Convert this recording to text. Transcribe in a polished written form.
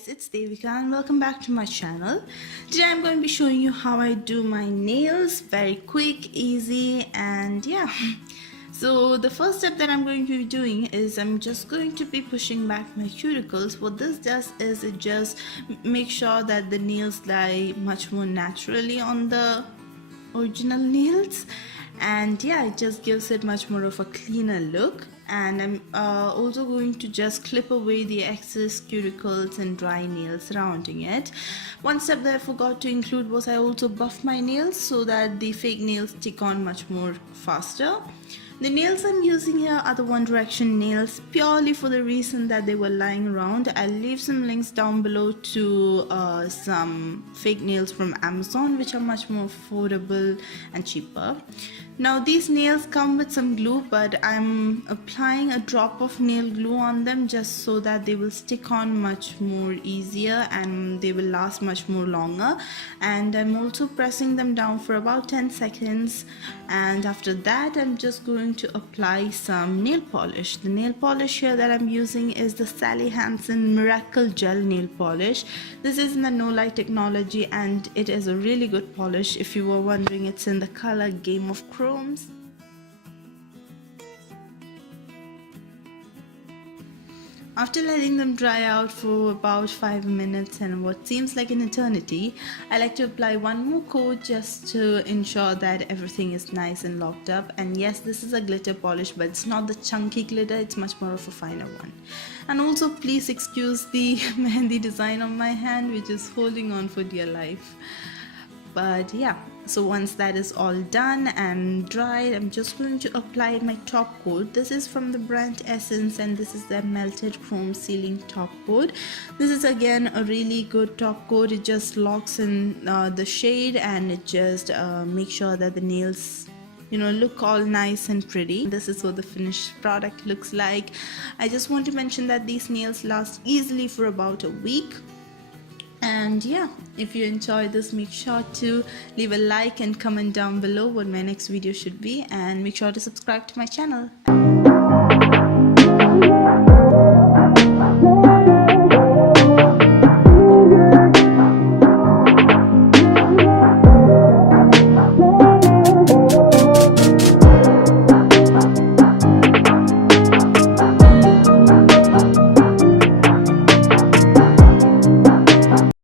guys, it's Devika and welcome back to my channel. Today I'm going to be showing you how I do my nails. Very quick, easy, and yeah. So the first step that I'm going to be doing is I'm just going to be pushing back my cuticles. What this does is it just makes sure that the nails lie much more naturally on the original nails, and yeah, it just gives it much more of a cleaner look. And I'm also going to just clip away the excess cuticles and dry nails surrounding it. One step that I forgot to include was I also buff my nails so that the fake nails stick on much more faster. The nails I'm using here are the One Direction nails, purely for the reason that they were lying around. I'll leave some links down below to some fake nails from Amazon, which are much more affordable and cheaper. Now these nails come with some glue, but I'm applying a drop of nail glue on them just so that they will stick on much more easier and they will last much more longer. And I'm also pressing them down for about 10 seconds, and after that I'm just going to apply some nail polish. The nail polish here that I'm using is the Sally Hansen Miracle Gel nail polish. This is in the no light technology and it is a really good polish. If you were wondering, it's in the color Game of Chromes. After letting them dry out for about 5 minutes and what seems like an eternity, I like to apply one more coat just to ensure that everything is nice and locked up. And yes, this is a glitter polish, but it's not the chunky glitter, it's much more of a finer one. And also please excuse the mehendi design on my hand, which is holding on for dear life. But yeah, so once that is all done and dried, I'm just going to apply my top coat. This is from the brand Essence and this is the melted chrome sealing top coat. This is again a really good top coat. It just locks in the shade and it just makes sure that the nails look all nice and pretty. This is what the finished product looks like. I just want to mention that these nails last easily for about a week. And yeah, if you enjoyed this, make sure to leave a like and comment down below what my next video should be, and make sure to subscribe to my channel.